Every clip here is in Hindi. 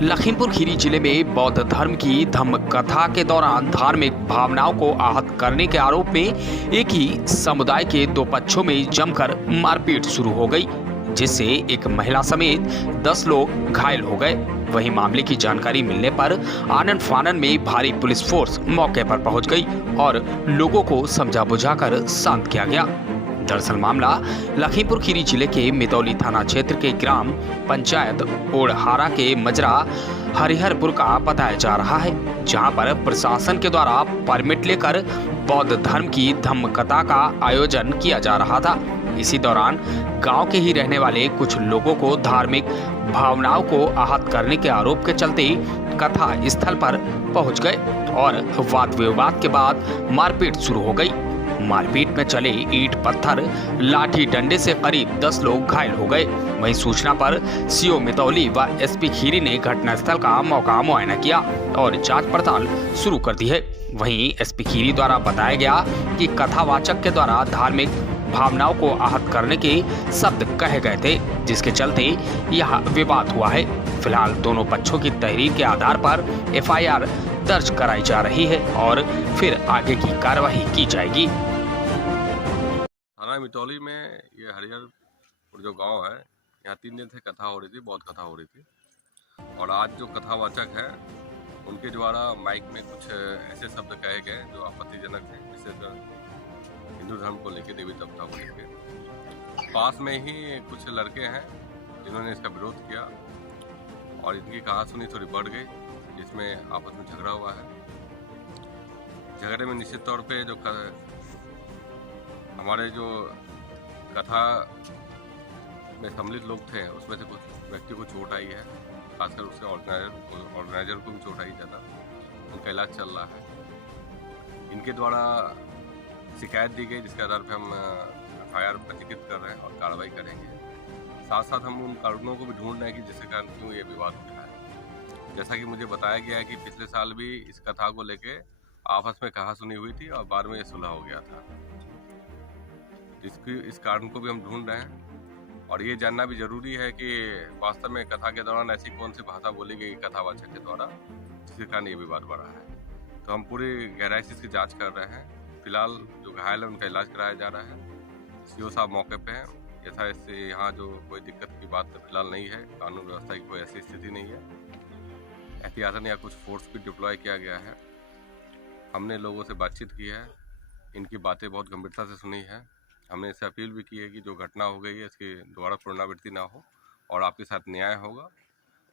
लखीमपुर खीरी जिले में बौद्ध धर्म की धम्म कथा के दौरान धार्मिक भावनाओं को आहत करने के आरोप में एक ही समुदाय के दो पक्षों में जमकर मारपीट शुरू हो गई, जिससे एक महिला समेत 10 लोग घायल हो गए। वहीं मामले की जानकारी मिलने पर आनन फानन में भारी पुलिस फोर्स मौके पर पहुंच गई और लोगों को समझा बुझाकर शांत किया गया। दरअसल मामला लखीमपुर खीरी जिले के मितौली थाना क्षेत्र के ग्राम पंचायत ओढ़हारा के मजरा हरिहरपुर का बताया जा रहा है, जहां पर प्रशासन के द्वारा परमिट लेकर बौद्ध धर्म की धम्म कथा का आयोजन किया जा रहा था। इसी दौरान गांव के ही रहने वाले कुछ लोगों को धार्मिक भावनाओं को आहत करने के आरोप के चलते कथा स्थल पर पहुंच गए और वाद विवाद के बाद मारपीट शुरू हो गई। मारपीट में चले ईंट पत्थर लाठी डंडे से करीब 10 लोग घायल हो गए। वहीं सूचना पर सीओ मितौली व एसपी खीरी ने घटनास्थल का मौका मुआयना किया और जांच पड़ताल शुरू कर दी है। वहीं एसपी खीरी द्वारा बताया गया कि कथावाचक के द्वारा धार्मिक भावनाओं को आहत करने के शब्द कहे गए थे, जिसके चलते यह विवाद हुआ है। फिलहाल दोनों पक्षों की तहरीर के आधार पर एफआईआर दर्ज कराई जा रही है और फिर आगे की कार्रवाई की जाएगी। थाना मितौली में ये हरिहरपुर जो गांव है, यहाँ 3 दिन से कथा हो रही थी, बहुत कथा हो रही थी। और आज जो कथावाचक है उनके द्वारा माइक में कुछ ऐसे शब्द कहे गए जो आपत्तिजनक हैं, विशेषकर हिंदू धर्म को लेकर, देवी देवता को लेकर। पास में ही कुछ लड़के हैं जिन्होंने इसका विरोध किया और इनकी कहासुनी थोड़ी बढ़ गई, जिसमें आपस में झगड़ा हुआ है। झगड़े में निश्चित तौर पे जो हमारे जो कथा में सम्मिलित लोग थे उसमें से कुछ व्यक्ति को चोट आई है, खासकर उसके ऑर्गेनाइजर को भी चोट आई ज़्यादा। उनका इलाज चल रहा है। इनके द्वारा शिकायत दी गई, जिसके आधार पर हम एफआईआर पंजीकृत कर रहे हैं और कार्रवाई करेंगे। साथ साथ हम उन कारणों को भी ढूंढ रहे हैं कि जिसके कारण क्यों ये विवाद हो रहा है। जैसा कि मुझे बताया गया है कि पिछले साल भी इस कथा को लेके आपस में कहासुनी हुई थी और बाद में ये सुलह हो गया था। इस कारण को भी हम ढूंढ रहे हैं और ये जानना भी जरूरी है कि वास्तव में कथा के दौरान ऐसी कौन सी भाषा बोली गई कथावाचक के द्वारा जिसके कारण ये विवाद बढ़ा है। तो हम पूरी गहराई से इसकी जाँच कर रहे हैं। फिलहाल जो घायल है उनका इलाज कराया जा रहा है। सीओ साहब मौके पे हैं। ऐसा इससे यहाँ जो कोई दिक्कत की बात फिलहाल नहीं है, कानून व्यवस्था की कोई ऐसी स्थिति नहीं है। एहतियातन या कुछ फोर्स भी डिप्लॉय किया गया है। हमने लोगों से बातचीत की है, इनकी बातें बहुत गंभीरता से सुनी है। हमने इससे अपील भी की है कि जो घटना हो गई है इसकी दोबारा पुनरावृत्ति ना हो और आपके साथ न्याय होगा।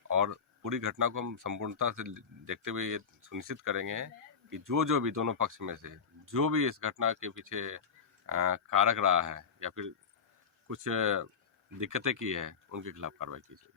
और पूरी घटना को हम संपूर्णता से देखते हुए ये सुनिश्चित करेंगे कि जो भी दोनों पक्ष में से जो भी इस घटना के पीछे कारक रहा है या फिर कुछ दिक्कतें की है, उनके खिलाफ कार्रवाई की जाए।